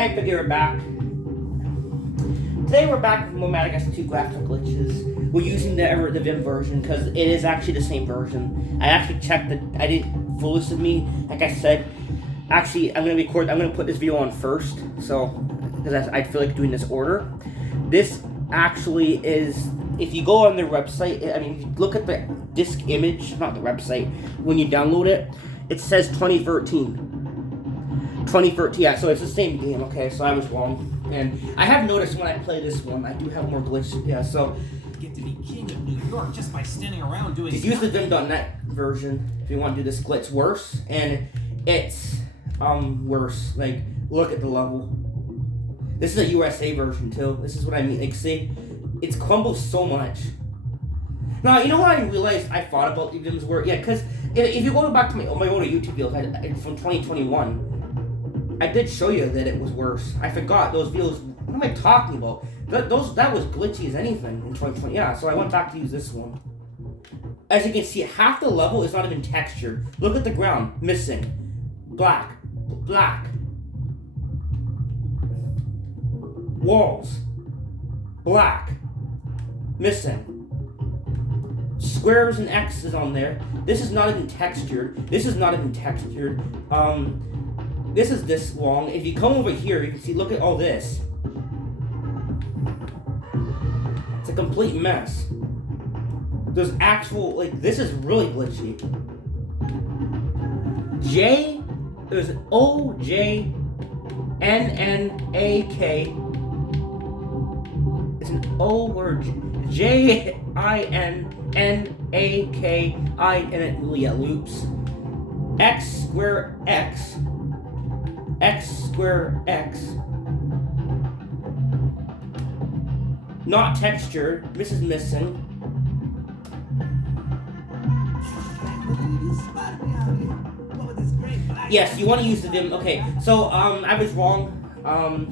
Hey, today we're back. Today we're back with more Madagascar 2 graphic glitches. We're using the Vim version because it is actually the same version. I actually checked that I didn't foolish of me. Like I said, actually I'm gonna put this video on first, so because I feel like doing this order. This actually is, if you go on their website, I mean, if you look at the disk image, not the website, when you download it, it says 2013. 2013, yeah, so it's the same game, okay, so I was wrong. And I have noticed when I play this one, I do have more glitches, yeah, so. Get to be king of New York just by standing around doing Just use the Vim.net version if you want to do this glitch worse, and it's, worse. Like, look at the level. This is a USA version, too. This is what I mean, like, see? It's crumbles so much. Now, you know what I realized I thought about Vim's work? Yeah, because if you go back to my older YouTube videos from 2021, I did show you that it was worse. I forgot those videos. What am I talking about? That was glitchy as anything in 2020. Yeah, so I went back to use this one. As you can see, half the level is not even textured. Look at the ground, missing, black, black. Walls, black, missing. Squares and X's on there. This is not even textured. This is not even textured. This is this long. If you come over here, you can see, look at all this. It's a complete mess. There's actual, like, this is really glitchy. There's an O-J-N-N-A-K. It's an O word. J-I-N-N-A-K-I, and it, yeah, loops. X square X. X square X. Not textured. This is missing. Yes, you want to use the Vim. Okay, so I was wrong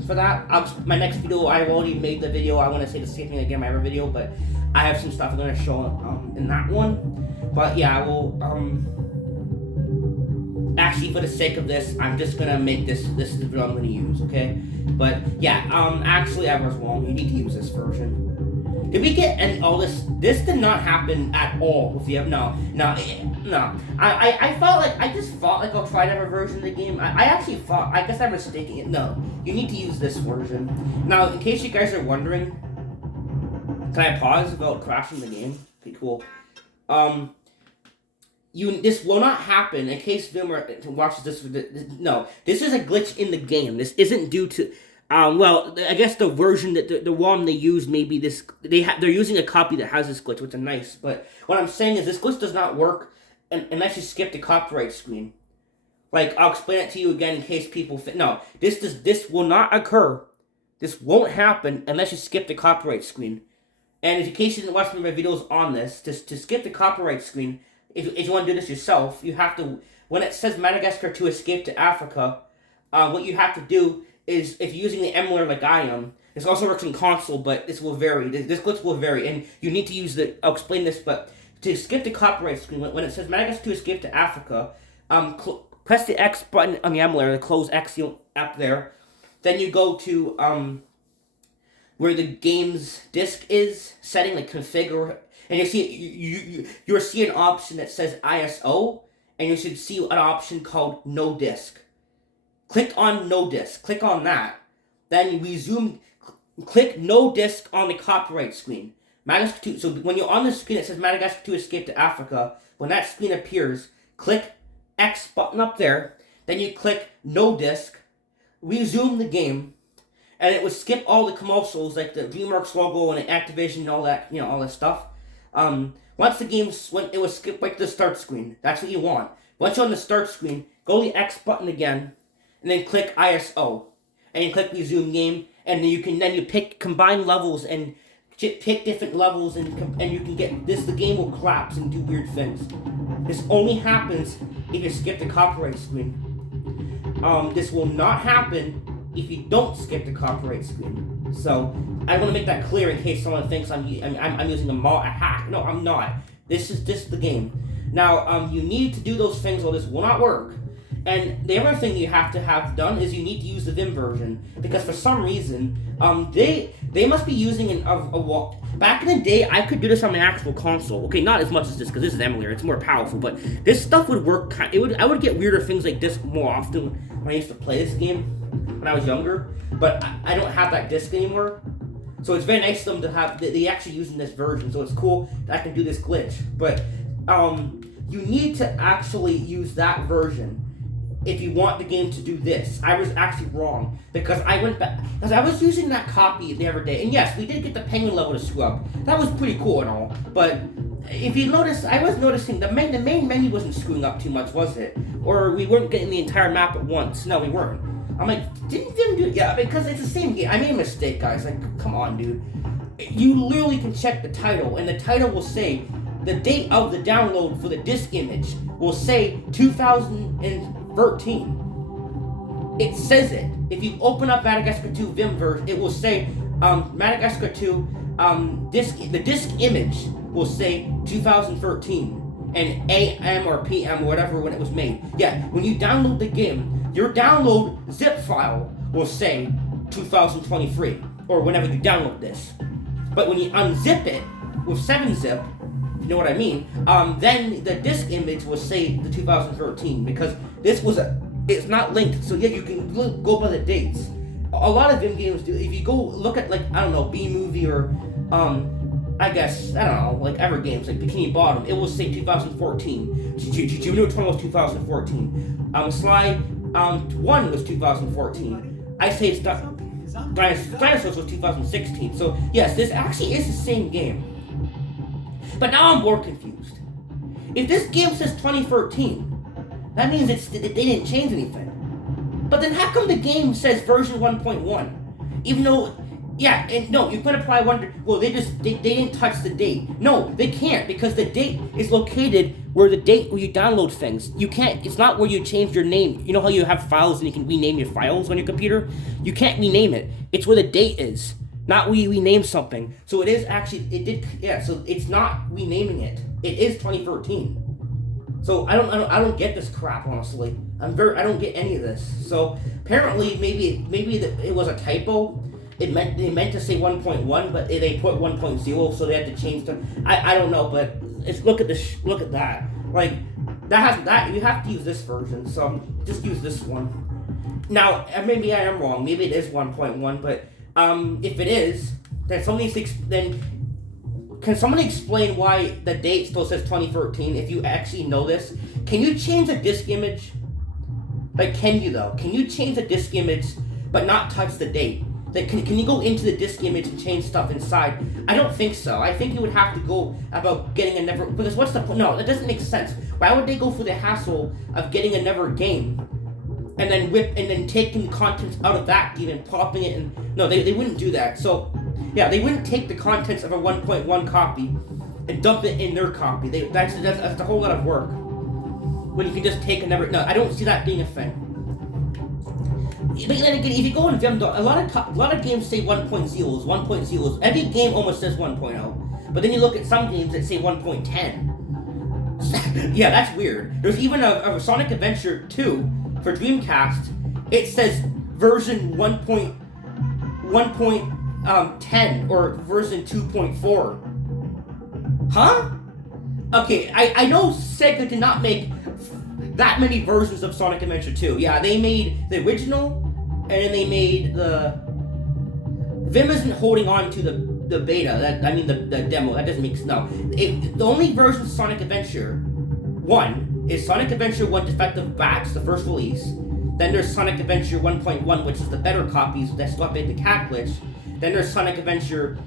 for that. My next video, I've already made the video. I want to say the same thing again in my other video, but I have some stuff I'm going to show in that one. But yeah, I will. Actually, for the sake of this, I'm just gonna make this is the video I'm gonna use, okay? But yeah, actually I was wrong. You need to use this version. Did we get all this? This did not happen at all with the no. I just thought like I'll try another version of the game. I actually thought, I guess I'm mistaking it. No, you need to use this version. Now, in case you guys are wondering, can I pause without crashing the game? Okay, cool. This will not happen in case Vim watches this. No, this is a glitch in the game. This isn't due to, well, I guess the version that the ROM they use, maybe this they're using a copy that has this glitch, which is nice. But what I'm saying is this glitch does not work unless you skip the copyright screen. Like, I'll explain it to you again in case people no, this will not occur. This won't happen unless you skip the copyright screen. And in case you didn't watch my videos on this, to skip the copyright screen. If you want to do this yourself, you have to, when it says Madagascar to escape to Africa, what you have to do is, if you're using the emulator like I am, this also works in console, but this will vary. This glitch will vary, and you need to use I'll explain this, but to skip the copyright screen, when it says Madagascar to escape to Africa, press the X button on the emulator, the close X up there, then you go to, where the game's disk is, setting, like configure, and you see you'll see an option that says ISO, and you should see an option called No Disk. Click on No Disk. Click on that. Then you resume. Click No Disk on the copyright screen. Madagascar 2. So when you're on the screen, it says Madagascar 2 Escape to Africa. When that screen appears, click X button up there. Then you click No Disk. Resume the game. And it would skip all the commercials, like the DreamWorks logo and the Activision and all that, all that stuff. Once the game's, when it was skipped right to the start screen, that's what you want. Once you're on the start screen, go to the X button again, and then click ISO, and you click resume game, and then you pick combine levels and pick different levels, and you can get this. The game will collapse and do weird things. This only happens if you skip the copyright screen. This will not happen if you don't skip the copyright screen. So I want to make that clear in case someone thinks I'm using a hack. No, I'm not. This is just the game. Now, you need to do those things or this will not work. And the other thing you have to have done is you need to use the Vim version, because for some reason, they must be using back in the day, I could do this on my actual console. Okay, not as much as this, because this is emulator, it's more powerful, but this stuff would work, I would get weirder things like this more often when I used to play this game when I was younger, but I don't have that disc anymore. So it's very nice of them to have, they actually using this version, so it's cool that I can do this glitch. But, you need to actually use that version if you want the game to do this. I was actually wrong, because I went back, because I was using that copy the other day, and yes, we did get the penguin level to screw up. That was pretty cool and all, but if you notice, I was noticing the main menu wasn't screwing up too much, was it? Or we weren't getting the entire map at once. No, we weren't. I'm like, didn't do it? Yeah, because it's the same game. I made a mistake, guys. Like, come on, dude. You literally can check the title, and the title will say, the date of the download for the disk image will say 2013. It says it. If you open up Madagascar 2 Vim version, it will say Madagascar 2 the disk image will say 2013 and AM or PM or whatever when it was made. Yeah, when you download the game, your download zip file will say 2023 or whenever you download this. But when you unzip it with 7-zip, you know what I mean, then the disk image will say the 2013, because this was it's not linked, so yeah, you can go by the dates. A lot of Vim games do. If you go look at, like, I don't know, B-Movie or, I guess, I don't know, like Ever Games, like Bikini Bottom, it will say 2014. Jimmy 20 was 2014. Sly 1 was 2014. I say it's Dinosaurs was 2016. So, yes, this actually is the same game. But now I'm more confused. If this game says 2013, that means they didn't change anything. But then how come the game says version 1.1? Even though, yeah, and no, you could apply well, they didn't touch the date. No, they can't, because the date is located where you download things. You can't, it's not where you change your name. You know how you have files and you can rename your files on your computer? You can't rename it. It's where the date is. Not where you rename something. So it is actually, so it's not renaming it. It is 2013. So I don't get this crap, honestly. I don't get any of this. So apparently maybe it was a typo. They meant to say 1.1, but they put 1.0, so they had to change them. I don't know, but look at that. Like that you have to use this version. So just use this one. Now maybe I am wrong. Maybe it is 1.1, but if it is, then can someone explain why the date still says 2013 if you actually know this? Can you change a disk image? Like, can you though? Can you change the disk image but not touch the date? Like, can you go into the disk image and change stuff inside? I don't think so. I think you would have to go about getting because what's the point? No, that doesn't make sense. Why would they go through the hassle of getting another game and then taking the contents out of that game and popping it in? No, they wouldn't do that. So yeah, they wouldn't take the contents of a 1.1 copy and dump it in their copy. That's a whole lot of work. When you can just take another... No, I don't see that being a thing. But then again, if you go on Vim, a lot of games say 1.0s, 1.0s. Every game almost says 1.0. But then you look at some games that say 1.10. Yeah, that's weird. There's even a Sonic Adventure 2 for Dreamcast. It says version 1.10 or version 2.4. Huh? Okay, I know Sega did not make that many versions of Sonic Adventure 2. Yeah, they made the original, and then they made the... Vim isn't holding on to the beta, the demo, that doesn't make sense. No. The only version of Sonic Adventure 1 is Sonic Adventure 1 Defective Bats, the first release. Then there's Sonic Adventure 1.1, which is the better copies that still update the cat glitch. Then there's Sonic Adventure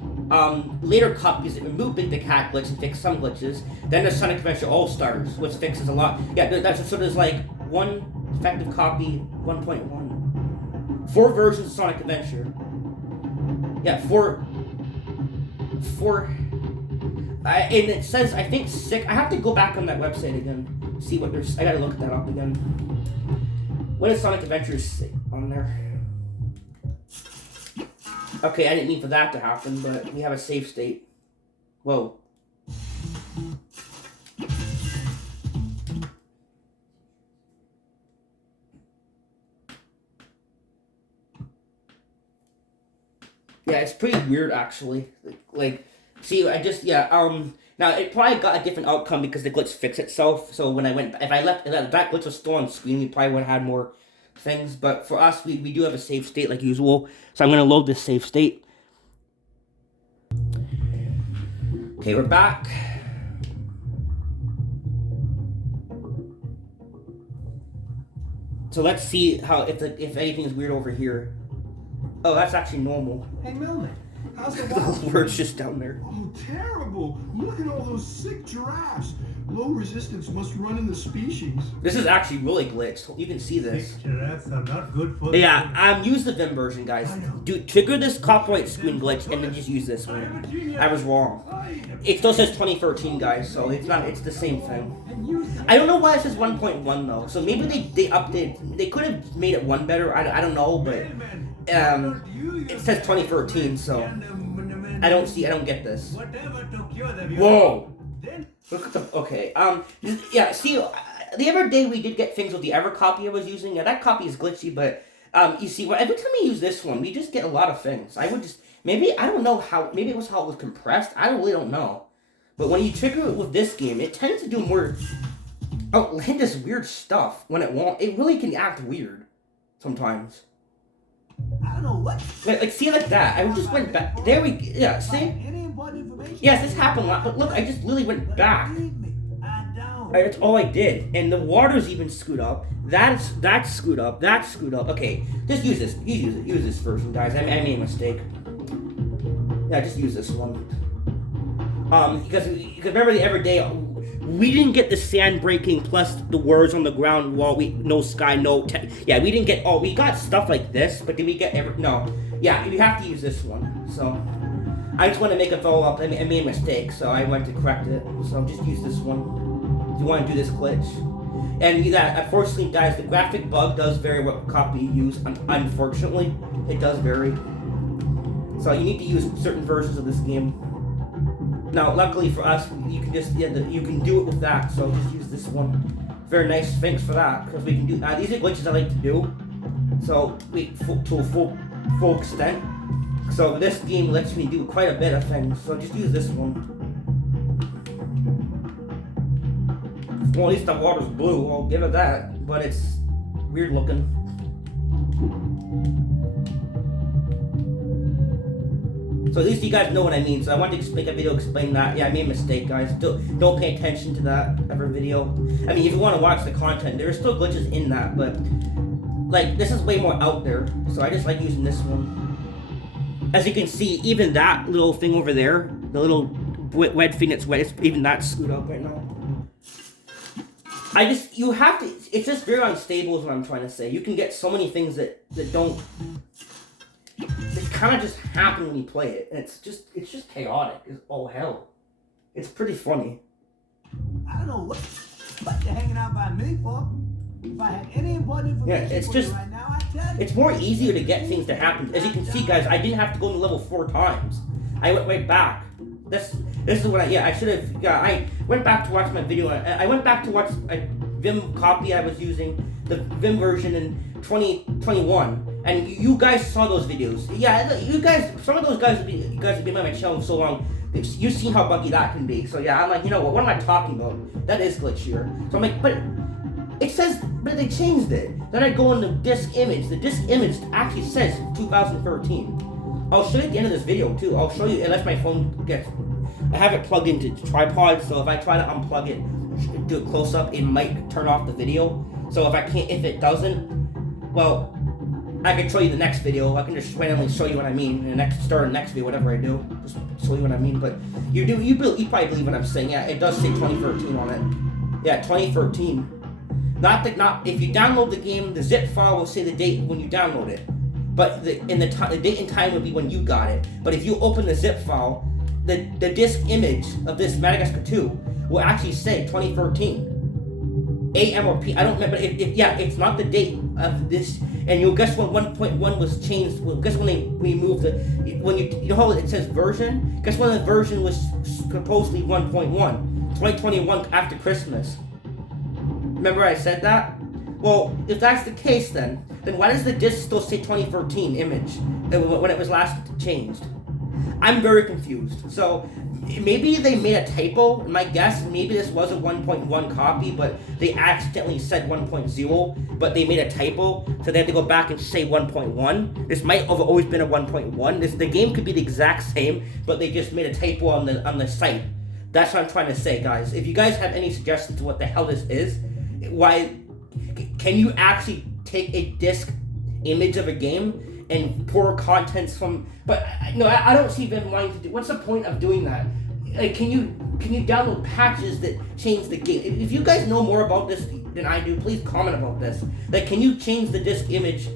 later copies that remove the cat glitch and fix some glitches. Then there's Sonic Adventure All-Stars, which fixes a lot. Yeah, so there's like one defective copy, 1.1. 4 versions of Sonic Adventure. Yeah, 4. And it says, I think 6. I have to go back on that website again. See what there's. I gotta look that up again. What does Sonic Adventure say on there? Okay, I didn't mean for that to happen, but we have a save state. Whoa. Yeah, it's pretty weird actually. Like, see, now it probably got a different outcome because the glitch fixed itself. So when I went, if that glitch was still on screen, we probably would have had more things. But for us, we do have a save state like usual. So I'm gonna load this save state. Okay, we're back. So let's see how if anything is weird over here. Oh, that's actually normal. Hey, Melman, how's the The word's just down there. Oh, terrible. Look at all those sick giraffes. Low resistance must run in the species. This is actually really glitched. You can see this. Giraffes are not good for Yeah, use the Vim version, guys. Trigger this copyright screen glitch and then just use this one. I was wrong. It still says 2013, guys, so it's the same thing. I don't know why it says 1.1 though. So maybe they updated. They could have made it one better. I don't know, but it says 2013, so I don't get this. Whoa. Look at the okay. Yeah. See, the other day we did get things with the Ever copy I was using. Yeah, that copy is glitchy, but you see, every time we use this one, we just get a lot of things. I would just maybe I don't know how. Maybe it was how it was compressed. I really don't know. But when you trigger it with this game, it tends to do more outlandish weird stuff when it won't. It really can act weird sometimes. I don't know what. Like see like that. I just went back. There we yeah. See. Yes, this happened a lot. But look, I just literally went back. That's all I did, and the water's even screwed up. That's screwed up. That's screwed up. Okay, just use this. Use this version, guys. I made a mistake. Yeah, just use this one. Because remember the everyday, we didn't get the sand breaking plus the words on the ground while no sky, yeah, we didn't get we got stuff like this, but did we get no? Yeah, you have to use this one. So I just want to make a follow up. I made a mistake, so I went to correct it. So just use this one. If you want to do this glitch. And unfortunately, guys, the graphic bug does vary what copy you use. Unfortunately, it does vary. So you need to use certain versions of this game. Now, luckily for us, you can just you can do it with that. So just use this one. Very nice. Thanks for that, because we can do these are glitches I like to do. So to a full extent. So this game lets me do quite a bit of things. So just use this one. Well, at least the water's blue. I'll give it that, but it's weird looking. So at least you guys know what I mean. So I wanted to make a video explain that. Yeah, I made a mistake, guys. Don't pay attention to that ever video. I mean, if you want to watch the content, there are still glitches in that, but like this is way more out there. So I just like using this one. As you can see, even that little thing over there, the little wet thing that's wet, even that's screwed up right now. You have to. It's just very unstable, is what I'm trying to say. You can get so many things that don't. It kind of just happen when you play it, and it's just chaotic as all hell. It's pretty funny. I don't know what you're hanging out by me for. If I had any important information it's for just you right now, I'd tell you. it's more easier to get things to happen. As you can see, guys, I didn't have to go to level 4 times. I went right back. This is what I should have. Yeah, I went back to watch my video. I went back to watch a Vim copy I was using, the Vim version in 2021. And you guys saw those videos. Yeah, you guys, some of those guys, you guys have been on my channel so long, you've seen how buggy that can be. So yeah, I'm like, you know what am I talking about? That is glitchier. So I'm like, but it says, but they changed it. Then I go in the disk image. The disk image actually says 2013. I'll show you at the end of this video too. I'll show you, unless my phone gets, I have it plugged into tripod, so if I try to unplug it, do a close up, it might turn off the video. So if it doesn't, well, I can show you the next video. I can just randomly show you what I mean in the next video, whatever I do. Just show you what I mean. But you probably believe what I'm saying. Yeah, it does say 2013 on it. Yeah, 2013. Not if you download the game, the zip file will say the date when you download it. But the date and time would be when you got it. But if you open the zip file, the disk image of this Madagascar 2 will actually say 2013. AM or P, I don't remember. It's not the date of this. And you'll guess when 1.1 was changed. Well, guess when they removed when you know how it says version. Guess when the version was supposedly 1.1, 2021 after Christmas. Remember I said that? Well, if that's the case, then why does the disc still say 2013 image when it was last changed? I'm very confused. So maybe they made a typo. My guess, maybe this was a 1.1 copy, but they accidentally said 1.0, but they made a typo, so they have to go back and say 1.1. This might have always been a 1.1. The game could be the exact same, but they just made a typo on the site. That's what I'm trying to say, guys. If you guys have any suggestions to what the hell this is, why can you actually take a disc image of a game and pour contents from? But no, I don't see them wanting to do. What's the point of doing that? Like, can you download patches that change the game? If you guys know more about this than I do, please comment about this. Like, can you change the disc image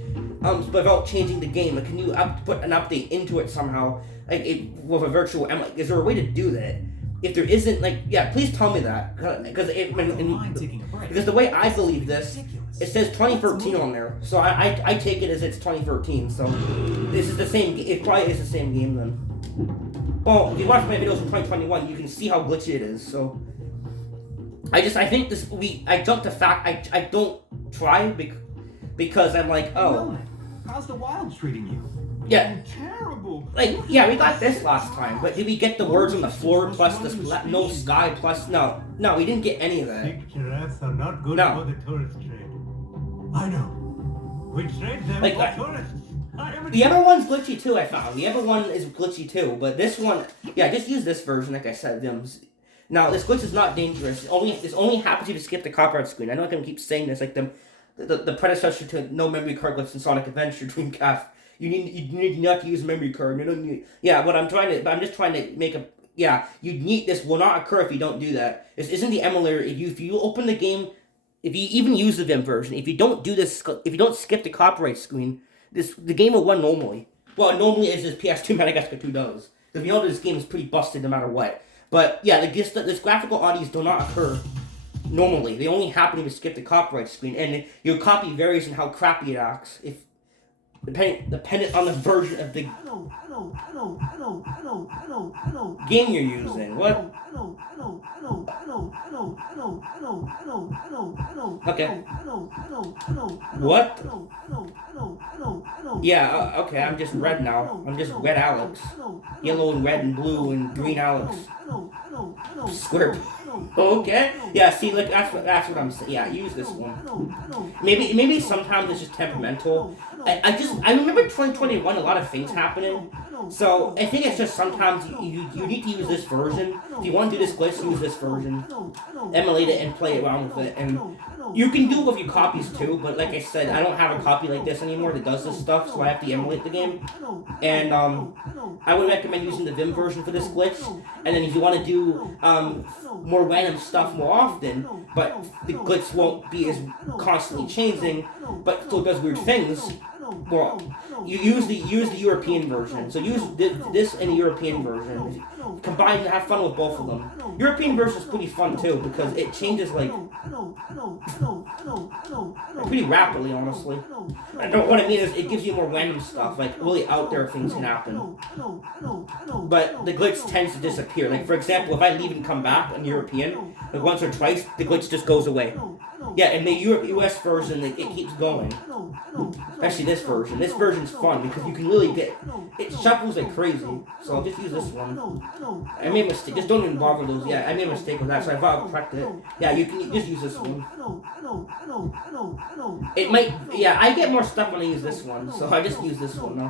without changing the game? Like, can you put an update into it somehow? Like, with a virtual. Is there a way to do that? If there isn't, like, yeah, please tell me that, because the way I believe this, it says 2013 on there, so I take it as it's 2013. So this is the same. It probably is the same game then. Well, if you watch my videos from 2021, you can see how glitchy it is. So I think this I jumped the fact I don't try because I'm like, oh, how's the wild treating you? Yeah. Terrible. Like, yeah, we got this last time, but did we get the words on the floor plus the no sky plus no, we didn't get any of that. Big giraffes are not good No. for the tourist trade. I know. We trade them Like, for tourists. The other one's glitchy too, I found. The other one is glitchy too, but this one, yeah, just use this version, like I said. Now, this glitch is not dangerous. This only happens if you skip the copyright screen. I know I can keep saying this, like the predecessor to no memory card glitch in Sonic Adventure Dreamcast. You need not to use a memory card. You don't need. Yeah, I'm just trying to make a. Yeah, this will not occur if you don't do that. This isn't the emulator. If you open the game, if you even use the Vim version, if you don't do this, if you don't skip the copyright screen, the game will run normally. Well, normally as this PS2 Madagascar 2 does. Because we know this game is pretty busted no matter what. But yeah, this graphical oddities do not occur normally. They only happen if you skip the copyright screen, and your copy varies in how crappy it acts. Dependent on the version of the game you're using. What? Okay. What? Yeah, okay, I'm just red now. I'm just red Alex. Yellow and red and blue and green Alex. Square. Okay. Yeah, see, like, that's what I'm saying. Yeah, use this one. Maybe sometimes it's just temperamental. I remember 2021, a lot of things happening. So I think it's just sometimes you need to use this version. If you want to do this glitch, use this version. Emulate it and play around with it. And you can do it with your copies too, but like I said, I don't have a copy like this anymore that does this stuff, so I have to emulate the game. And I would recommend using the Vim version for this glitch. And then if you want to do more random stuff more often, but the glitch won't be as constantly changing, but still does weird things, well, you use the European version. So use this and the European version. Combine and have fun with both of them. European version is pretty fun too because it changes like pretty rapidly, honestly. What I mean is it gives you more random stuff, like really out there things can happen. But the glitch tends to disappear. Like for example, if I leave and come back on European, like once or twice, the glitch just goes away. Yeah, and the US version, it keeps going. Especially this version. This version's fun because you can really it shuffles like crazy. So I'll just use this one. I made a mistake. Just don't even bother those. Yeah, I made a mistake with that, so I thought I'd correct it. Yeah, you can just use this one. It might. Yeah, I get more stuff when I use this one, so I just use this one now.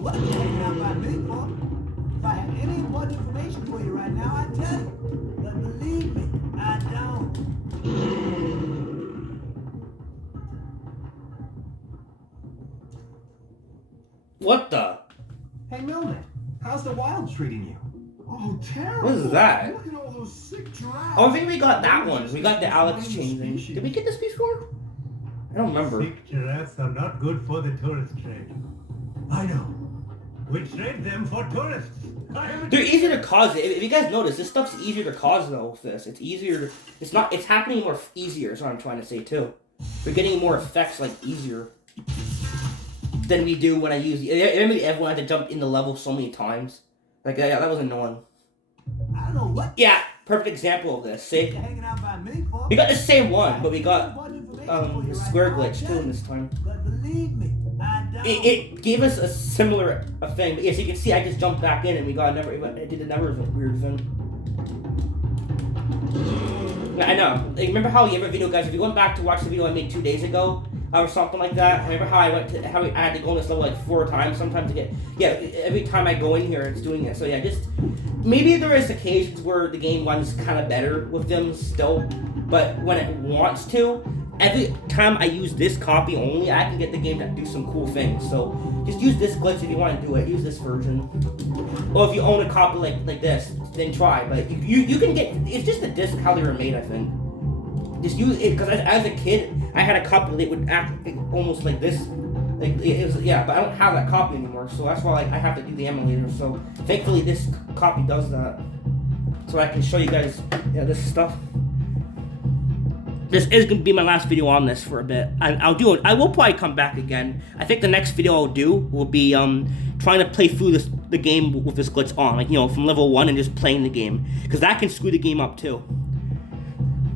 What are you hanging out by me for? If I had any important information for you right now, I'd tell you. But believe me, I don't. What the? Hey, Milman, how's the wild treating you? Oh, terrible. What is that? Look at all those sick giraffes. Oh, I think we got that one. We got the Alex changing. Did we get this before? I don't remember. Sick giraffes are not good for the tourist trade. I know. We trade them for tourists. They're easier to cause. If you guys notice, this stuff's easier to cause though. With this, it's easier. It's not. It's happening more easier. Is what I'm trying to say too. We're getting more effects like easier than we do when I use. Remember, everyone had to jump in the level so many times. Like that was annoying. I don't know what. Yeah, perfect example of this. See, You're hanging out by by me, folks. We got the same one, but we got Important information for the you right square now, I glitch tell too you. this time. But believe me, I don't. It gave us a similar thing, but yes, you can see I just jumped back in and we got another. It did another weird thing. I know. Like, remember how you ever video, guys? If you went back to watch the video I made 2 days ago or something like that, remember how I had to go on this level like 4 times sometimes to get. Yeah, every time I go in here, it's doing it. So yeah, just maybe there is occasions where the game runs kind of better with them still, but when it wants to. Every time I use this copy only, I can get the game to do some cool things. So just use this glitch if you want to do it. Use this version. Or if you own a copy like this, then try. But you can get. It's just the disc how they were made, I think. Just use it because as a kid, I had a copy that would act almost like this. Like it was, yeah, but I don't have that copy anymore. So that's why I have to do the emulator. So thankfully this copy does that. So I can show you guys this stuff. This is gonna be my last video on this for a bit. I will probably come back again. I think the next video I'll do will be trying to play through the game with this glitch on, like from level 1 and just playing the game, because that can screw the game up too.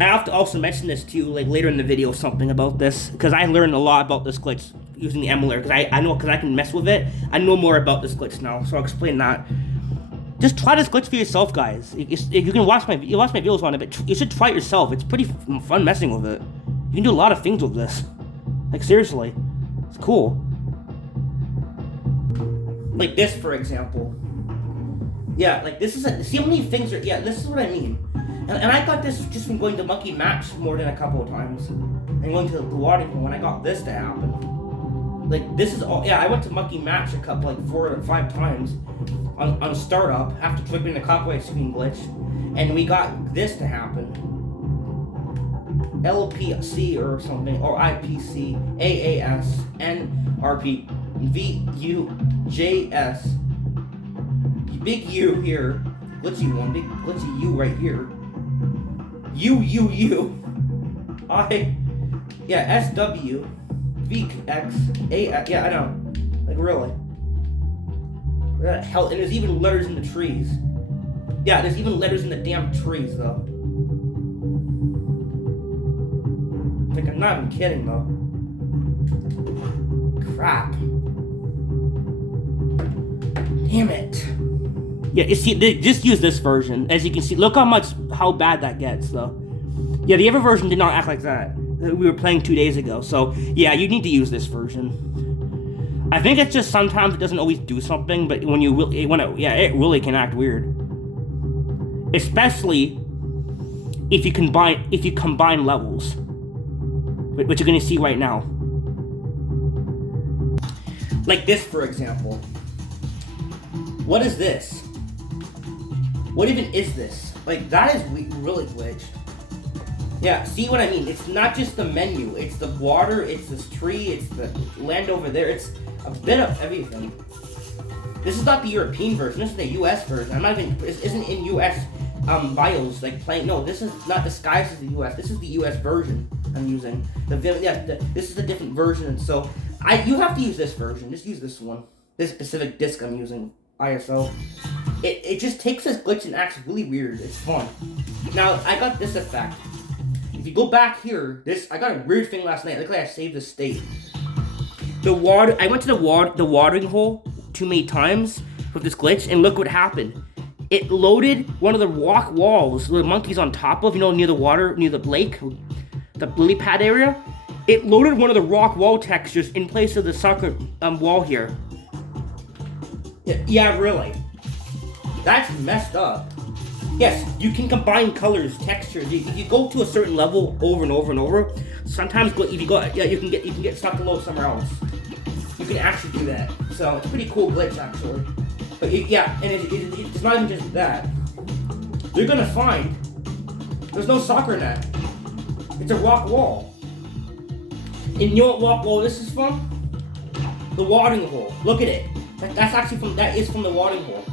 I have to also mention this to you like later in the video, something about this, because I learned a lot about this glitch using the emulator. Because I know, because I can mess with it. I know more about this glitch now, so I'll explain that. Just try this glitch for yourself, guys. You can watch my videos on it, but you should try it yourself. It's pretty fun messing with it. You can do a lot of things with this. Like seriously, it's cool. Like this, for example. Yeah, like this is see how many things are. Yeah, this is what I mean. And I got this just from going to Monkey Match more than a couple of times, and going to the watering hole when I got this to happen. Like this is all. Yeah, I went to Monkey Match a couple, like 4 or 5 times. On startup after tripping the copyright screen glitch, and we got this to happen. LPC or something, or IPC, AAS, NRP, VUJS, big U here, glitchy one, big glitchy U right here. SW, VX, A, yeah, I know, like really. Hell, and there's even letters in the trees. Yeah, there's even letters in the damn trees, though. Like, I'm not even kidding, though. Crap. Damn it. Yeah, you see, just use this version. As you can see, look how bad that gets, though. Yeah, the other version did not act like that. We were playing 2 days ago, so yeah, you need to use this version. I think it's just sometimes it doesn't always do something, but when it really can act weird. Especially if you combine levels, which you're gonna see right now. Like this, for example. What is this? What even is this? Like that is really glitched. Yeah, see what I mean? It's not just the menu. It's the water. It's this tree. It's the land over there. It's a bit of everything. This is not the European version. This is the US version. I'm not even. This isn't in US bios like playing. No, this is not disguised as the US. This is the US version I'm using. This is a different version. So you have to use this version. Just use this one. This specific disc I'm using. ISO. It just takes this glitch and acts really weird. It's fun. Now I got this effect. If you go back here, I got a weird thing last night. Look like I saved the state. I went to the watering hole too many times with this glitch, and look what happened. It loaded one of the rock walls the monkey's on top of, near the water, near the lake, the lily pad area. It loaded one of the rock wall textures in place of the soccer wall here. Yeah, really. That's messed up. Yes, you can combine colors, textures. If you go to a certain level over and over and over, sometimes if you go, you can get stuck below somewhere else. You can actually do that. So it's a pretty cool glitch actually. But and it's not even just that. You're gonna find there's no soccer net. It's a rock wall. And you know what rock wall this is from? The watering hole. Look at it. That is from the watering hole.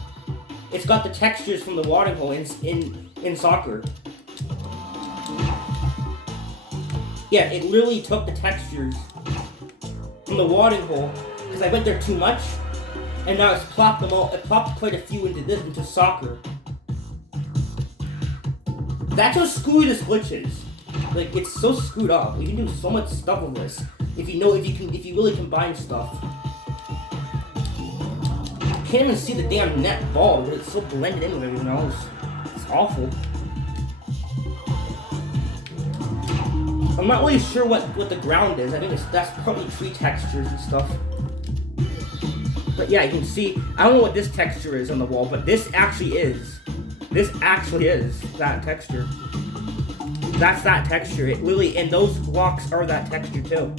It's got the textures from the watering hole in soccer. Yeah, it literally took the textures from the watering hole because I went there too much, and now it's plopped them all. It plopped quite a few into soccer. That's how screwy this glitch is. Like, it's so screwed up. You can do so much stuff with this if you really combine stuff. You can't even see the damn net ball because it's so blended in with everything else. It's awful. I'm not really sure what the ground is. I think that's probably tree textures and stuff. But yeah, you can see. I don't know what this texture is on the wall, but this actually is. This actually is that texture. That's that texture. It literally, and those blocks are that texture too,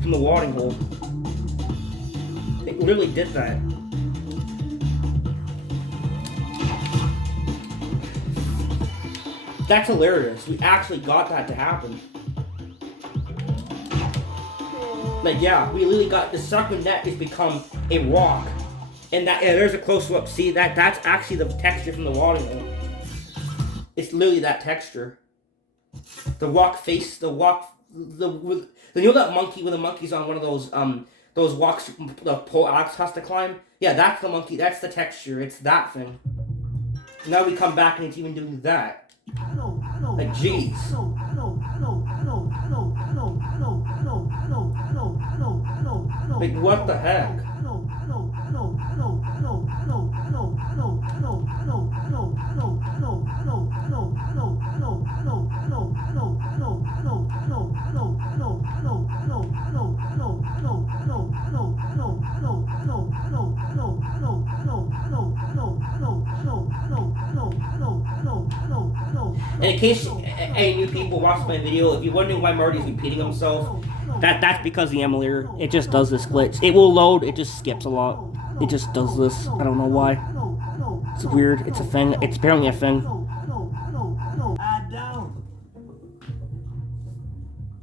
from the watering hole. It literally did that. That's hilarious. We actually got that to happen. Like, yeah, we literally got the sucker net has become a rock. And that, yeah, there's a close up. See, that's actually the texture from the watering hole. It's literally that texture. The rock face, you know that monkey when the monkey's on one of those walks the pole Alex has to climb? Yeah, that's the monkey, that's the texture, it's that thing. Now we come back and it's even doing that. Like, jeez. Like, what the heck? And in case any new people watch my video, if you're wondering why Marty's repeating himself, that's because the emulator, it just does this glitch. It will load, it just skips a lot. It just does this. I don't know why. It's weird. It's a thing. It's apparently a thing.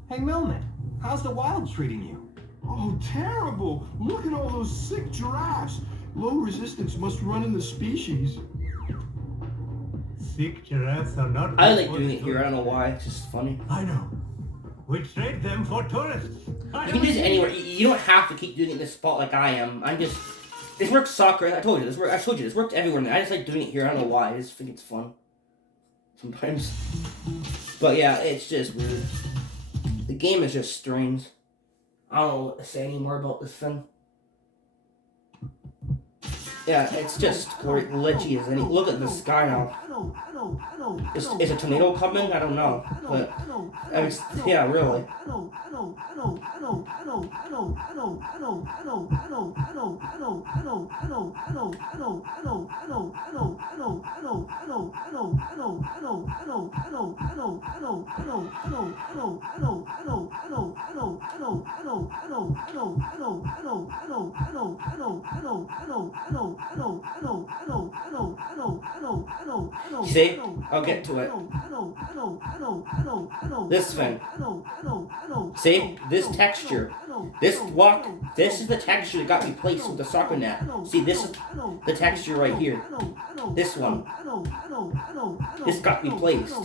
Hey, Milman, how's the wild treating you? Oh, terrible. Look at all those sick giraffes. Low resistance must run in the species. Sick giraffes are not... I like doing it here. I don't know why. It's just funny. I know. We trade them for tourists. You can do this anywhere. You don't have to keep doing it in this spot like I am. I'm just... This works soccer. I told you this works everywhere. I just like doing it here. I don't know why. I just think it's fun. Sometimes. But yeah, it's just weird. The game is just strange. I don't know what to say anymore about this thing. Yeah, it's just glitchy as any. Look at the sky now. Is a tornado coming? I don't know. But, yeah, really. See? I'll get to it. This thing. See? This texture. This block. This is the texture that got replaced with the soccer net. See, this is the texture right here. This one. This got replaced.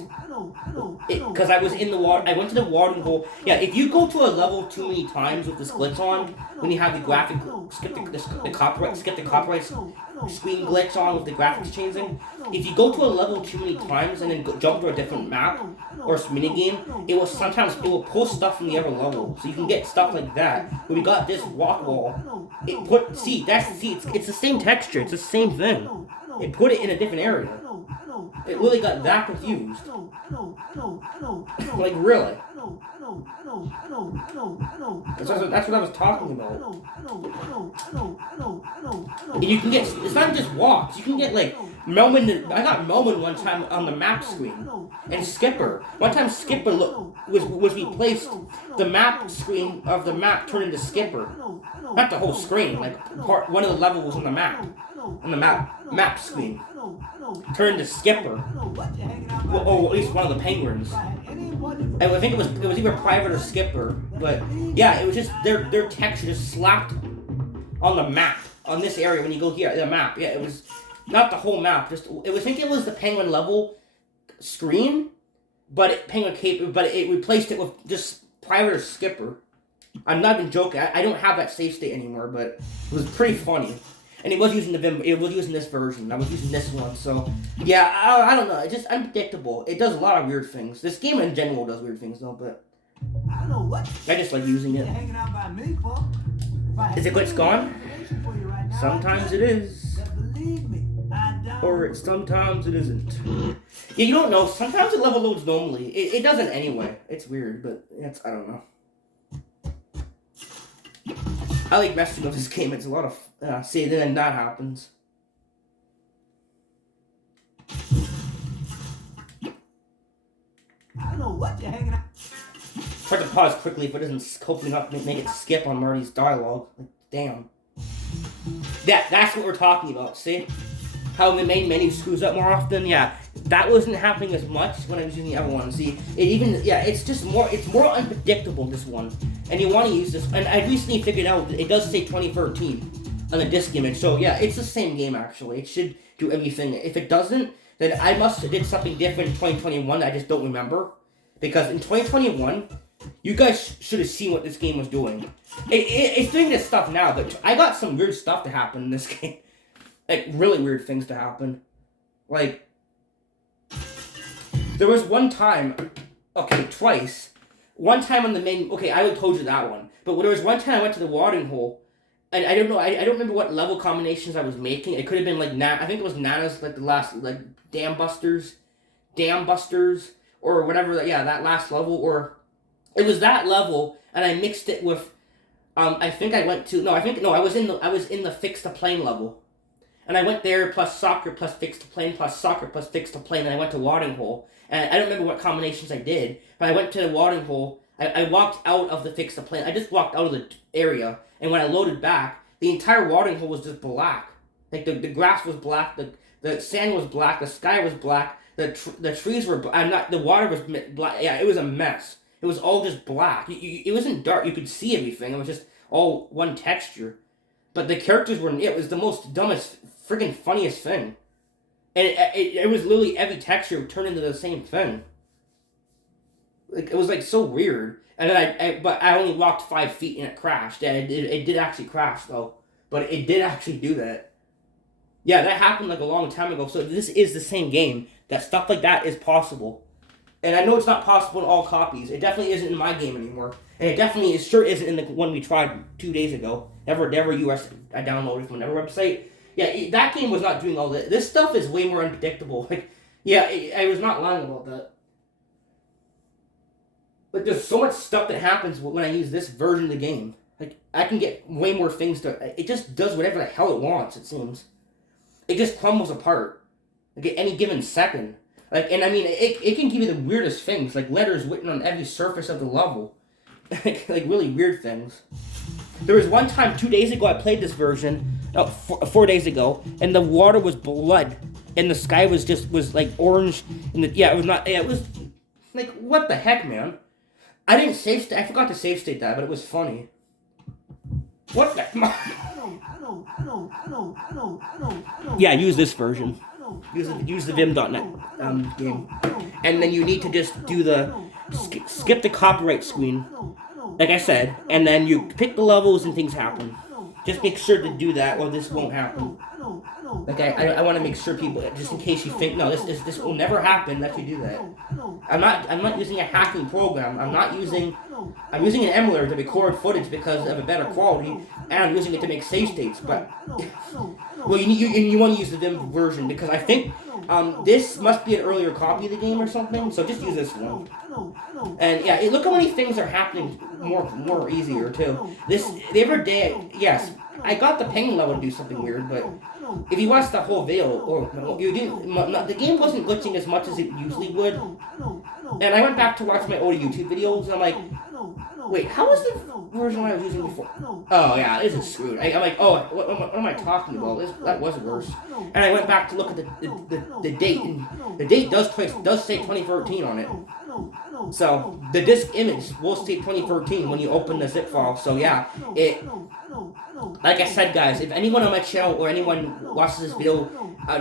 Because I was in the water. I went to the watering hole. Yeah, if you go to a level too many times with this glitch on, when you have the graphic, skip the copyright screen glitch on with the graphics changing. If you go to a level too many times and then jump to a different map or minigame, it will pull stuff from the other level. So you can get stuff like that. But we got this rock wall. It's the same texture. It's the same thing. It put it in a different area. It really got that confused. Like, really. That's what I was talking about. And you can get, it's not just walks, you can get like Melman. I got Melman one time on the map screen. And Skipper. One time Skipper was replaced, the map screen of the map turned into Skipper. Not the whole screen, like one of the levels on the map. On the map screen. Turned to Skipper. Or at least one of the penguins. I think it was either Private or Skipper, but yeah, it was just their texture just slapped on the map on this area when you go here. The map, yeah, it was not the whole map. I think it was the penguin level screen, but it replaced it with just Private or Skipper. I'm not even joking. I don't have that save state anymore, but it was pretty funny. And it was using it was using this version. I was using this one, so yeah, I don't know. It's just unpredictable. It does a lot of weird things. This game in general does weird things though, but I don't know what I just like using you're it. hanging out by me for. If I had Is the glitch any gone? information for you right now, I'd Sometimes tell it you. is, But believe me, I don't. or sometimes it isn't. Yeah, you don't know. Sometimes it level loads normally. It doesn't anyway. It's weird, but I don't know. I like messing with this game. It's a lot of see, then that happens. I don't know what you're hanging out. Try to pause quickly if it doesn't hopefully not make it skip on Marty's dialogue. Like, damn. That's what we're talking about. See how the main menu screws up more often? Yeah, that wasn't happening as much when I was using the other one. See, it's just more. It's more unpredictable, this one. And you want to use this. And I recently figured out that it does say 2013 on the disc image. So yeah, it's the same game actually. It should do everything. If it doesn't, then I must have did something different in 2021 that I just don't remember. Because in 2021, you guys should have seen what this game was doing. It's doing this stuff now, but I got some weird stuff to happen in this game. Like, really weird things to happen. Like, there was one time, okay, twice. One time on the main, okay, I would told you that one. But there was one time I went to the watering hole, and I don't know, I don't remember what level combinations I was making. It could have been like, I think it was Nana's, like, the last, like, Dam Busters, or whatever, yeah, that last level, or it was that level, and I mixed it with, I think I went to, I was in the fix to plane level. And I went there plus soccer plus fix to plane plus soccer plus fix to plane, and I went to watering hole. And I don't remember what combinations I did, but I went to the watering hole. I walked out of the fix to plane. I just walked out of the area, and when I loaded back, the entire watering hole was just black. Like the grass was black, the sand was black, the sky was black, the trees were the water was black. Yeah, it was a mess. It was all just black. It wasn't dark. You could see everything. It was just all one texture. But the characters were, it was the most dumbest, friggin' funniest thing. And it was literally every texture turned into the same thing. Like, it was like so weird. And then but I only walked 5 feet and it crashed. Yeah, it did actually crash though. But it did actually do that. Yeah, that happened like a long time ago. So this is the same game. That stuff like that is possible. And I know it's not possible in all copies. It definitely isn't in my game anymore. And it definitely sure isn't in the one we tried 2 days ago. Never US I downloaded from another website. Yeah, that game was not doing all that. This stuff is way more unpredictable. Like, yeah, I was not lying about that. But there's so much stuff that happens when I use this version of the game. Like, I can get way more things to... It just does whatever the hell it wants, it seems. It just crumbles apart. Like, at any given second. Like, and I mean, it can give you the weirdest things. Like, letters written on every surface of the level. Like, really weird things. There was one time, 2 days ago, I played this version... 4 days ago, and the water was blood, and the sky was like orange, and it was like, what the heck, man? I didn't save state. I forgot to save state that, but it was funny. What the? Yeah, use this version. Use the Vim.net game, and then you need to just do the skip the copyright screen, like I said, and then you pick the levels and things happen. Just make sure to do that, or this won't happen. Like, I want to make sure people, just in case you think, no, this will never happen, that you do that. I'm not using a hacking program. I'm using an emulator to record footage because of a better quality, and I'm using it to make save states. But well, you want to use the Vim version because I think this must be an earlier copy of the game or something. So just use this one. And yeah, look how many things are happening more easier too. The other day, yes, I got the penguin level to do something weird, but if you watch the whole video, the game wasn't glitching as much as it usually would. And I went back to watch my old YouTube videos, and I'm like, wait, how was the version I was using before? Oh yeah, this is screwed. I'm like, oh, what am I talking about? That was worse. And I went back to look at the date, and the date does say 2013 on it. So the disk image will say 2013 when you open the zip file. So yeah, like I said, guys, if anyone on my channel or anyone watches this video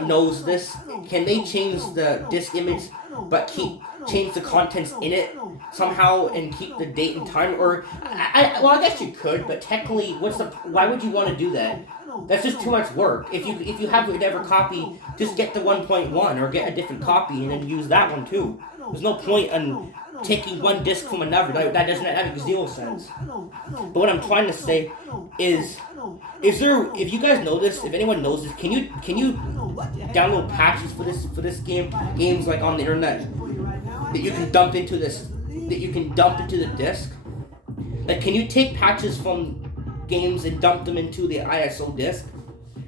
knows this, can they change the disk image but change the contents in it? somehow and keep the date and time, or well, I guess you could, but technically, why would you want to do that? That's just too much work. If you have whatever copy, just get the 1.1 or get a different copy and then use that one too. There's no point in taking one disc from another. That doesn't make zero sense. But what I'm trying to say is there? If you guys know this, if anyone knows this, can you download patches for this game? Games like on the internet that you can dump into the disc. Like, can you take patches from games and dump them into the ISO disc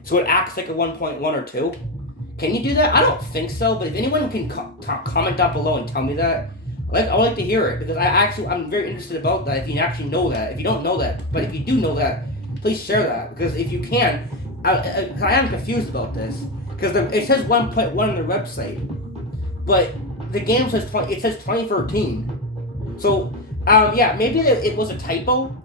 so it acts like a 1.1 or 2? Can you do that? I don't think so, but if anyone can comment down below and tell me that, I would like to hear it, because I'm very interested about that. If you actually know that, if you don't know that, but if you do know that, please share that, because if you can, I am confused about this, because it says 1.1 on their website, but the game says 2013. So yeah, maybe it was a typo.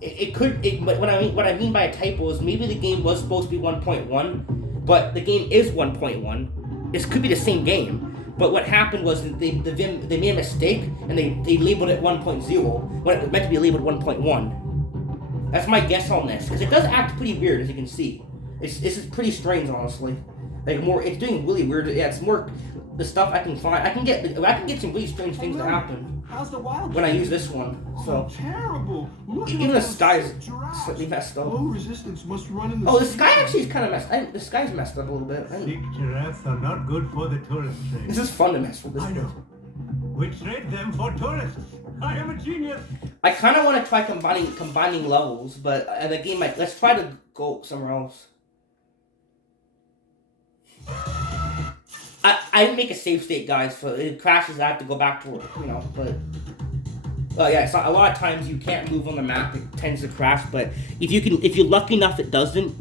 But what I mean by a typo is maybe the game was supposed to be 1.1, but the game is 1.1. This could be the same game. But what happened was they made a mistake and they labeled it 1.0 when it was meant to be labeled 1.1. That's my guess on this, because it does act pretty weird, as you can see. This is pretty strange, honestly. It's doing really weird. Yeah, it's more the stuff I can find. I can get some really strange things to happen when I use this one. So terrible. Even the sky's slightly messed up. Low resistance must run in the Oh, the sky actually is kind of messed. The sky's messed up a little bit. Sick giraffes are not good for the tourist trade. This is fun to mess with. This I know. We trade them for tourists. I am a genius. I kind of want to try combining levels, but the game let's try to go somewhere else. I make a save state, guys. So if it crashes, I have to go back to work, But yeah, so a lot of times you can't move on the map; it tends to crash. But if you're lucky enough, it doesn't.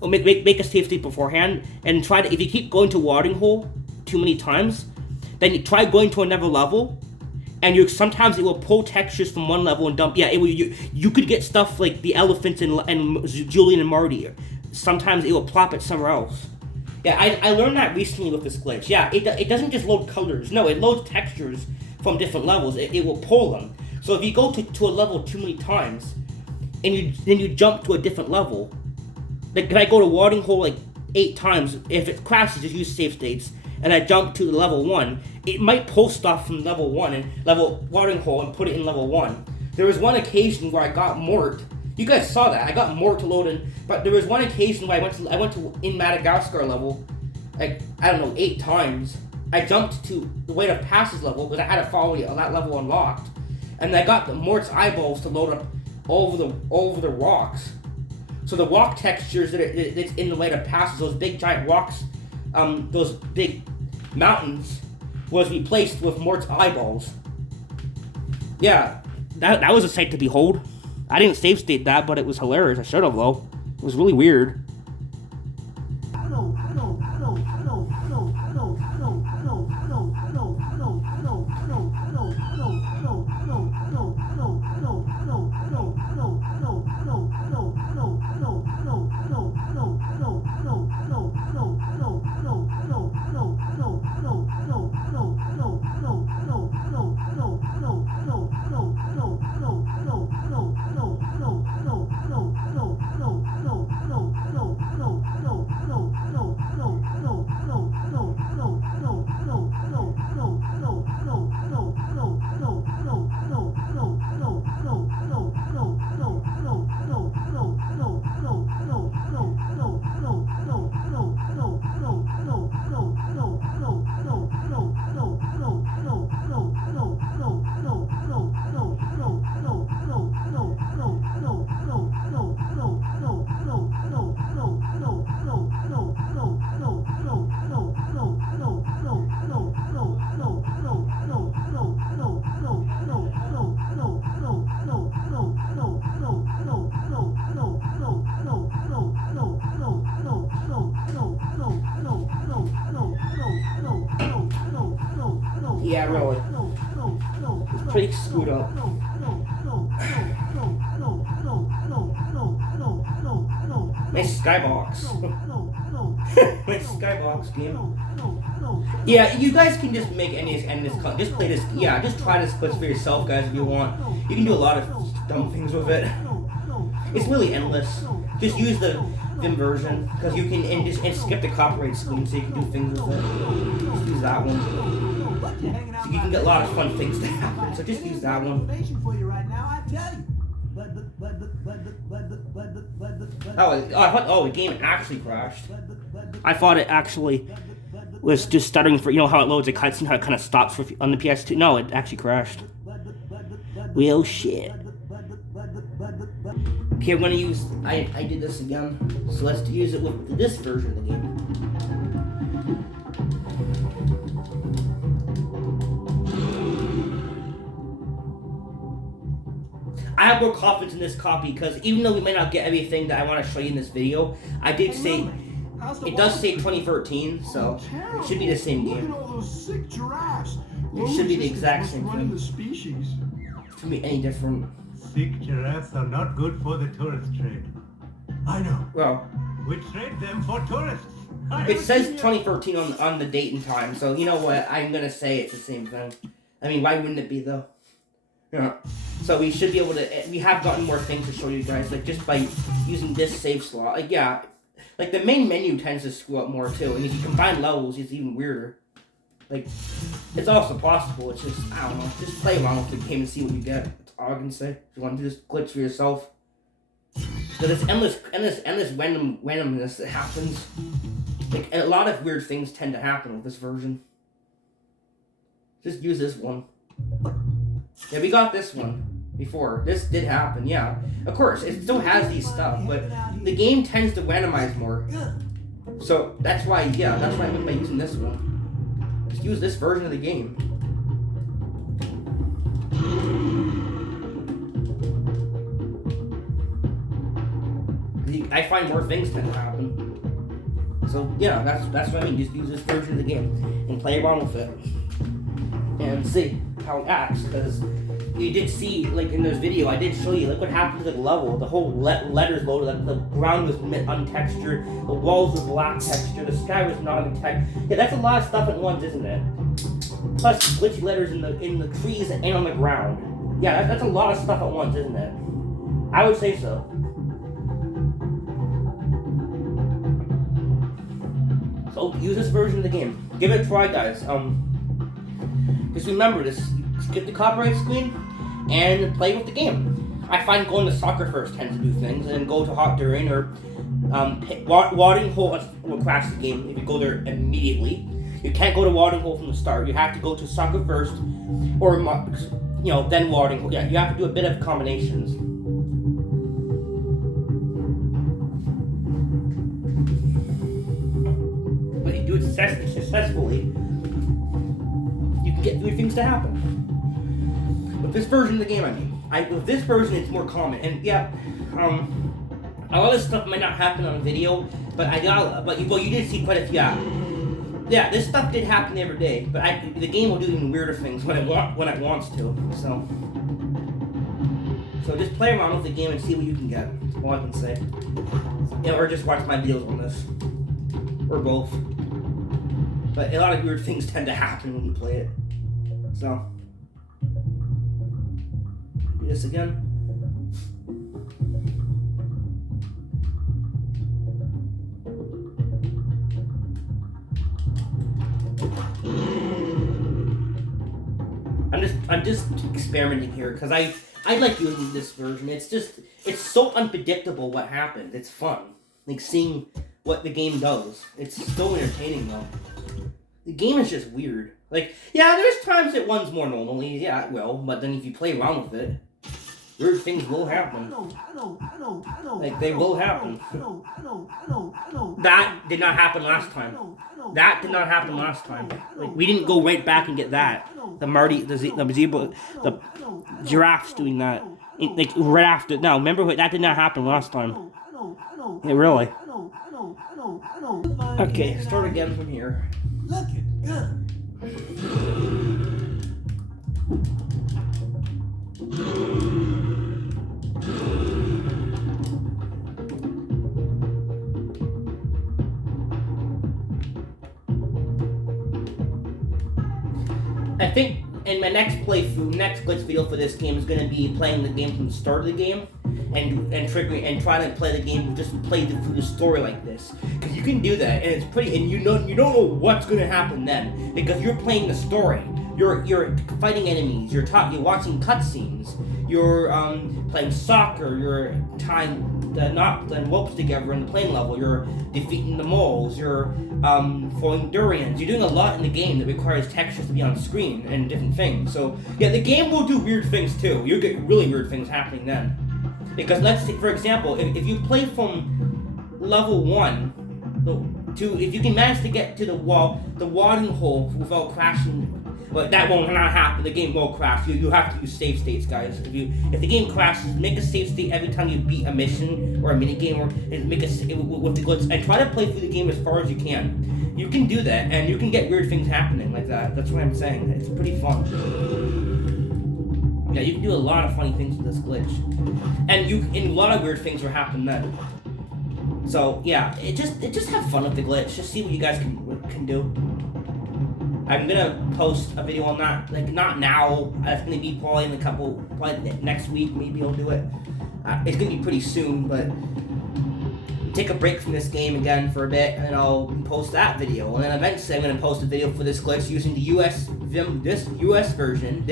Or make a save state beforehand, and try to. If you keep going to watering hole too many times, then you try going to another level, and sometimes it will pull textures from one level and dump. Yeah, you could get stuff like the elephants and Julian and Marty. Sometimes it will plop it somewhere else. Yeah, I learned that recently with this glitch. Yeah, it doesn't just load colors. No, it loads textures from different levels. It will pull them. So if you go to a level too many times, and then you jump to a different level, like, can I go to watering hole like 8 times? If it crashes, just use save states, and I jump to the level 1, it might pull stuff from level 1 and level watering hole and put it in level 1. There was one occasion where I got Mort. You guys saw that. I got Mort to load in, but there was one occasion where I went to in Madagascar level, like, I don't know, 8 times. I jumped to the Way of Passes level because I had to follow that level unlocked, and I got the Mort's eyeballs to load up over the rocks. So the rock textures that's in the Way of Passes, those big giant rocks, those big mountains, was replaced with Mort's eyeballs. Yeah, that was a sight to behold. I didn't save state that, but it was hilarious. I should have, though. It was really weird. Yeah, really. It's pretty screwed up. Nice skybox. Nice skybox game. Yeah, you guys can just make just play this. Yeah, just try this glitch for yourself, guys, if you want. You can do a lot of dumb things with it. It's really endless. Just use the Vim version because you can and skip the copyright screen so you can do things with it. Just use that one. So you can get a lot of fun things to happen. So just use that one. Oh, the game actually crashed. I thought it actually was just stuttering for, you know how it loads a cutscene, how it kind of stops on the PS2. No, it actually crashed. Well, shit. Okay, I'm gonna use, I did this again, so let's use it with this version of the game. I have more confidence in this copy because even though we might not get everything that I want to show you in this video, I did say, it does say 2013, so it should be the same game. Look at all those sick giraffes. It should be the exact same running thing. the species. It shouldn't be any different. Sick giraffes are not good for the tourist trade. I know. Well, We trade them for tourists. it says 2013 on the date and time, so you know what? I'm gonna say it's the same thing. I mean, why wouldn't it be though? Yeah. So we should be able to. We have gotten more things to show you guys, like just by using this save slot. Like yeah, like the main menu tends to screw up more too, and if you combine levels, it's even weirder. Like it's also possible. It's just I don't know. Just play around with the game and see what you get. That's all I can say. If you want to do this glitch for yourself, because it's endless randomness that happens. Like a lot of weird things tend to happen with this version. Just use this one. Yeah, we got this one before. This did happen, yeah. Of course, it still has these stuff, but the game tends to randomize more. So that's why, yeah, that's why I meant by using this one. Just use this version of the game. I find more things tend to happen. So yeah, that's what I mean. Just use this version of the game and play around with it and see how it acts. Because you did see, like in this video, I did show you like what happened to the level. The whole letters loaded. Like, the ground was untextured. The walls were black texture. The sky was not untextured. Yeah, that's a lot of stuff at once, isn't it? Plus glitchy letters in the trees and on the ground. Yeah, that's a lot of stuff at once, isn't it? I would say so. So use this version of the game. Give it a try, guys. Just remember this. Skip the copyright screen and play with the game. I find going to soccer first tends to do things, and then go to hot during or watering hole will crash the game if you go there immediately. You can't go to watering hole from the start. You have to go to soccer first, or then watering hole. Yeah, you have to do a bit of combinations. But you do it successfully, you can get 3 things to happen. With this version of the game, I mean. With this version, it's more common. And yeah, a lot of stuff might not happen on video, but you did see quite a few. Yeah, this stuff did happen every day, but the game will do even weirder things when it wants to. So just play around with the game and see what you can get. That's all I can say. Yeah, or just watch my videos on this, or both. But a lot of weird things tend to happen when you play it. So, do this again. I'm just experimenting here because I like using this version. It's so unpredictable what happens. It's fun, like seeing what the game does. It's so entertaining though. The game is just weird. Like, yeah, there's times it runs more normally. Yeah, it will. But then if you play around with it, weird things will happen. Like, they will happen. That did not happen last time. That did not happen last time. Like, we didn't go right back and get that. The zebra, the giraffes doing that. Like, right after. No, remember, that did not happen last time. Yeah, really. Okay, start again from here. Looking good. I think in my next playthrough, next glitch video for this game is going to be playing the game from the start of the game and triggering and trying to play the game just play through the story like this, because you can do that and it's pretty, and you don't know what's going to happen then because you're playing the story. You're fighting enemies. You're watching cutscenes. You're playing soccer. You're tying the ropes together in the plane level. You're defeating the moles. You're throwing durians. You're doing a lot in the game that requires textures to be on screen and different things. So yeah, the game will do weird things too. You'll get really weird things happening then. Because let's say, for example, if you play from level 1 to, if you can manage to get to the watering hole without crashing. But that won't not happen. The game won't crash. You have to use save states, guys. If the game crashes, make a save state every time you beat a mission or a mini game, or make a with the glitch and try to play through the game as far as you can. You can do that, and you can get weird things happening like that. That's what I'm saying. It's pretty fun. Yeah, you can do a lot of funny things with this glitch, and a lot of weird things will happen then. So yeah, just have fun with the glitch. Just see what you guys can do. I'm gonna post a video on that, like not now. It's gonna be probably probably next week. Maybe I'll do it. It's gonna be pretty soon, but take a break from this game again for a bit, and I'll post that video. And then eventually, I'm gonna post a video for this glitch using the this US version,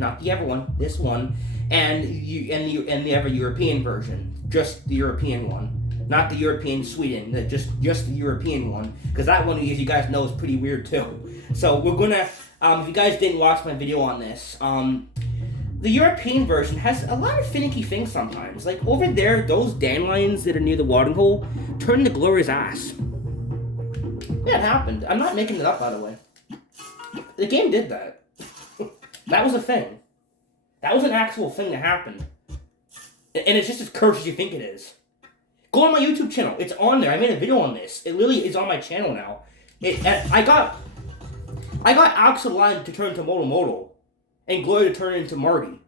not the other one, this one, and the other European version, just the European one. Not the European Sweden, just the European one, because that one, as you guys know, is pretty weird too. So we're gonna, if you guys didn't watch my video on this, the European version has a lot of finicky things sometimes. Like over there, those dandelions that are near the watering hole turn into Gloria's ass. Yeah, it happened. I'm not making it up, by the way. The game did that. That was a thing. That was an actual thing that happened. And it's just as cursed as you think it is. Go on my YouTube channel. It's on there. I made a video on this. It literally is on my channel now. I got Alex Line to turn into Moto, and Gloria to turn into Marty.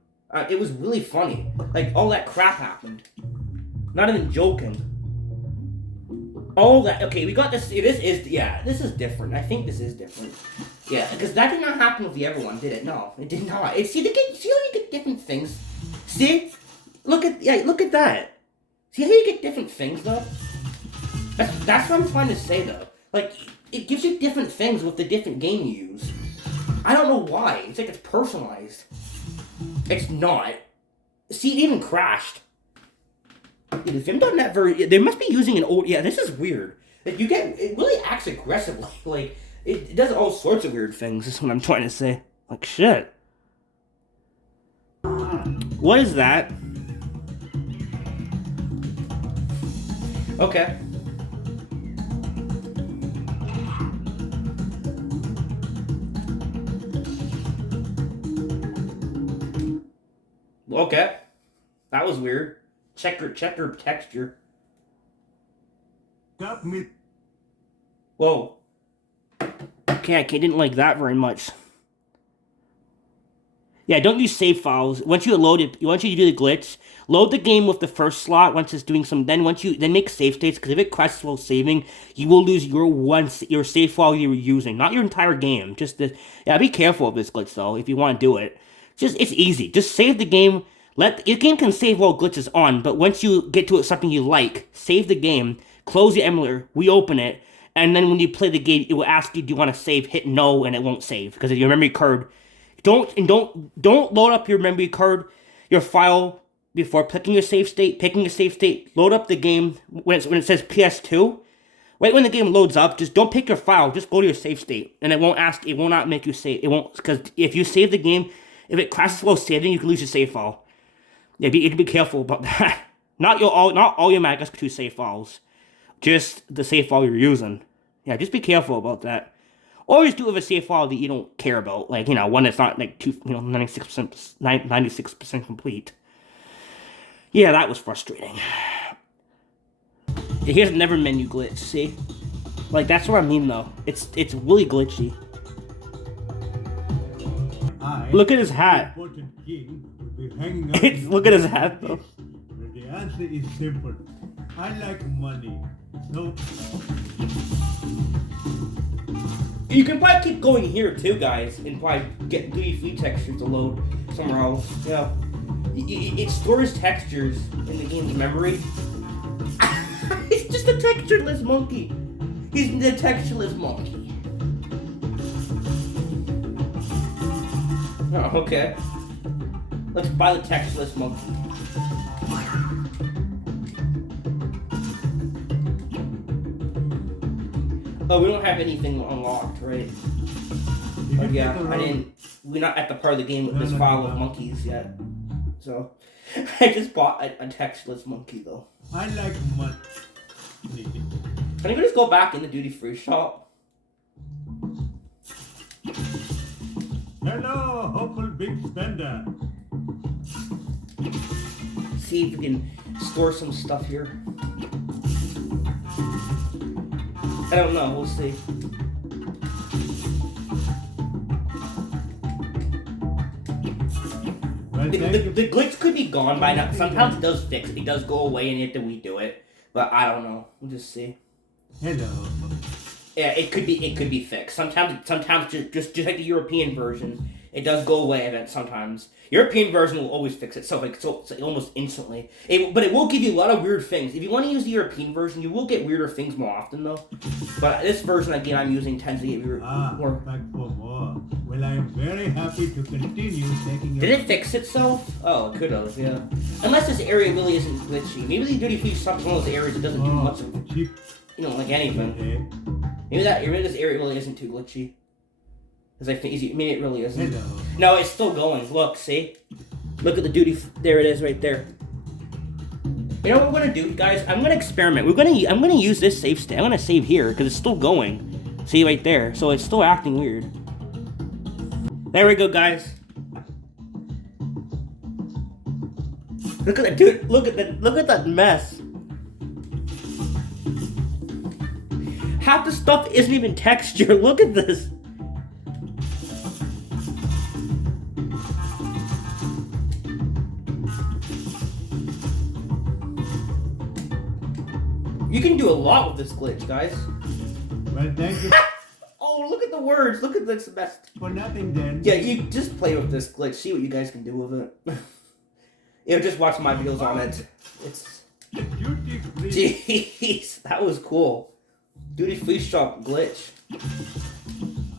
It was really funny. Like, all that crap happened. Not even joking. All that. Okay, we got this. This is different. I think this is different. Yeah, because that did not happen with the other one, did it? No, it did not. See how you get different things? See? Look at that. See how you get different things, though? That's what I'm trying to say, though. Like, it gives you different things with the different game you use. I don't know why. It's like it's personalized. It's not. See, it even crashed. Yeah, the Vim.net they must be using an old... Yeah, this is weird. Like, it really acts aggressively. Like, it does all sorts of weird things, is what I'm trying to say. Like, shit. What is that? Okay. Okay. That was weird. Checker texture. Got me. Whoa. Okay, I didn't like that very much. Yeah, don't use save files. Once you do the glitch, load the game with the first slot once it's doing some. Then make save states, because if it crashes while saving, you will lose your save file you were using, not your entire game. Just this. Yeah, be careful of this glitch though if you want to do it. It's easy. Just save the game. Your game can save while glitch is on, but once you get to something you like, save the game, close the emulator, reopen it, and then when you play the game, it will ask you, do you want to save? Hit no, and it won't save because of your memory card. Don't load up your memory card, your file, before picking a save state. Load up the game when it says PS2. Right when the game loads up, just don't pick your file. Just go to your save state, and it will not make you save. It won't, because if you save the game, if it crashes while saving, you can lose your save file. Yeah, you can be careful about that. Not all your Madagascar 2 save files, just the save file you're using. Yeah, just be careful about that. Or just do it with a save file that you don't care about, like, one that's not like 96% complete. Yeah, that was frustrating. Here's another menu glitch. See, like that's what I mean though. It's really glitchy. Look at his hat. Look at his hat though. The answer is simple. I like money. So You can probably keep going here too, guys, and probably get duty-free textures to load somewhere else. Yeah. It stores textures in the game's memory. He's just a textureless monkey. He's the textureless monkey. Oh, okay. Let's buy the textureless monkey. Oh, we don't have anything unlocked, right? Oh, yeah, we're not at the part of the game with this file of monkeys yet. So, I just bought a textless monkey though. I like money. Can I just go back in the duty-free shop? Hello, hopeful big spender. See if we can store some stuff here. I don't know, we'll see. The glitch could be gone by now. Sometimes it does fix it. It does go away and you have to redo it. But I don't know. We'll just see. Hello. Yeah, it could be fixed. Sometimes just like the European version, it does go away sometimes. European version will always fix itself so almost instantly. But it will give you a lot of weird things. If you want to use the European version, you will get weirder things more often though. But this version again I'm using tends to get weird more. Back for more. Well, I am very happy to continue taking. Did it fix itself? Oh, it could have, yeah. Unless this area really isn't glitchy. Maybe the duty free shop's one of those areas that doesn't do much of, you know, like anything. Maybe this area really isn't too glitchy. Because I think maybe it really isn't. Hello. No, it's still going. Look, see? Look at the duty. There it is, right there. You know what we're gonna do, guys? I'm gonna experiment. I'm gonna use this save state. I'm gonna save here because it's still going. See right there. So it's still acting weird. There we go, guys. Look at that, dude. Look at that mess. Half the stuff isn't even texture. Look at this. You can do a lot with this glitch, guys. Well, thank you. Oh, look at the words. Look at this mess. For nothing then. Yeah, you just play with this glitch. See what you guys can do with it. You know, just watch my videos on it. It's... Jeez, that was cool. Duty free shop glitch.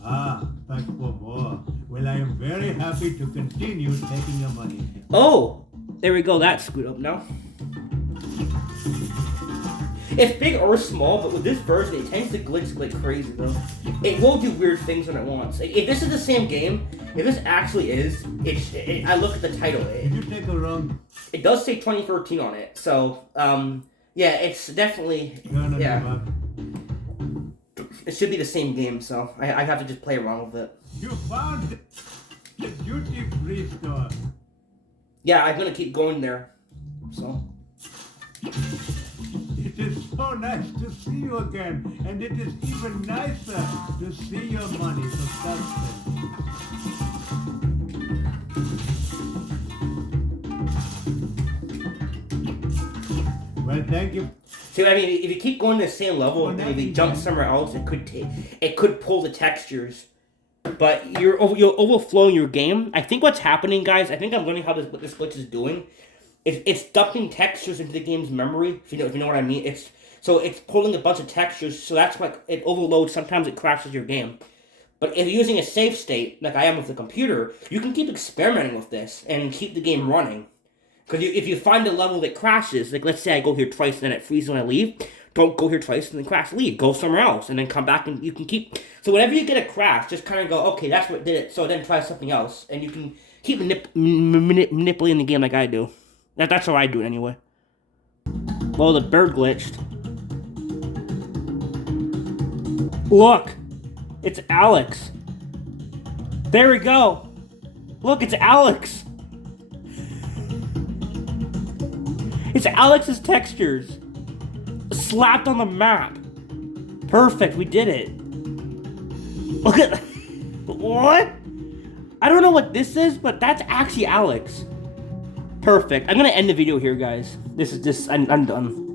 Back for more. Well, I am very happy to continue taking your money. Oh, there we go. That's screwed up now. It's big or small, but with this version, it tends to glitch like crazy, though. It will do weird things when it wants. If this is the same game, if this actually is, I look at the title. Did you take a wrong? It does say 2013 on it, so, yeah, it's definitely, yeah. It should be the same game, so I have to just play around with it. You found the duty-free store. Yeah, I'm gonna keep going there, so. It is so nice to see you again, and it is even nicer to see your money for substance. Well, thank you. So I mean, if you keep going to the same level, and if you jump somewhere else, it could pull the textures. But you're overflowing your game. I think what's happening, guys. I think I'm learning what this glitch is doing. It's dumping textures into the game's memory. If you know what I mean. It's pulling a bunch of textures. So that's why it overloads. Sometimes it crashes your game. But if you're using a save state like I am with the computer, you can keep experimenting with this and keep the game running. Because if you find a level that crashes, like let's say I go here twice and then it freezes when I leave, don't go here twice and then crash, leave. Go somewhere else and then come back and you can keep... So whenever you get a crash, just kind of go, okay, that's what did it, so then try something else. And you can keep manipulating the game like I do. That's how I do it anyway. Well, the bird glitched. Look! It's Alex. There we go. Look, it's Alex. It's Alex's textures. Slapped on the map. Perfect, we did it. Look at... What? I don't know what this is, but that's actually Alex. Perfect. I'm gonna end the video here, guys. I'm done.